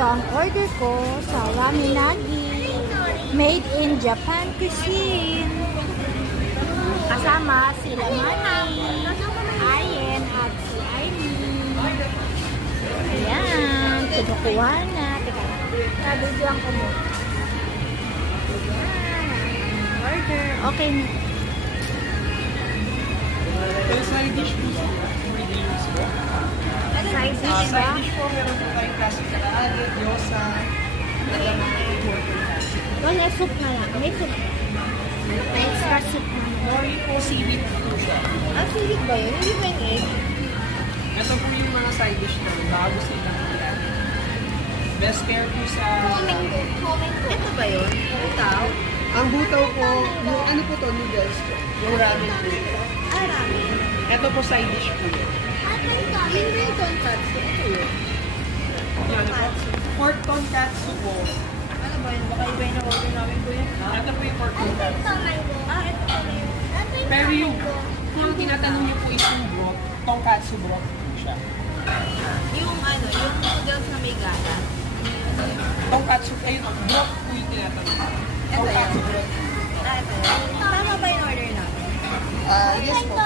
Ito ang order ko sa Raminagi. Made in Japan cuisine. Kasama sila Mami, Ayen, at si Aimee. Ayan, kinukuha na. Teka, nabidyoan ko mo. Ayan, order. Okay na. Yung side dish po sa ingredients po. Side dish ba? Side dish po, meron po tayong classic na lahat, gyoza, Wala, soup na lang. May soup. Extra soup na lang. Nori po, seaweed po siya. Ah, silig ba yun? Hindi ba yung egg? Ito po yung mga side dish na bago silang ilan. Best care po sa... Ito ba yun? Utaw? Ang butaw po, yung ano po to, noodles po. Yung ramen po. Ah, ramen. Ito po side dish po yun. Yun ba yung tonkatsu? Ito yun. Yan po. Pork tonkatsu po. Ano ba yun? Baka iba yung na-order namin ko yun. Ito po yung pork tonkatsu. Ah, ito pala yun. Pero yung kung tinatanong niyo po is yung broth, tonkatsu broth po siya. Yung ano, yung noodles na may gata. Tonkatsu, ayun, broth po yung tinatanong. Tonkatsu broth. Ah, ito yun. Tama ba yung order namin? Yes po.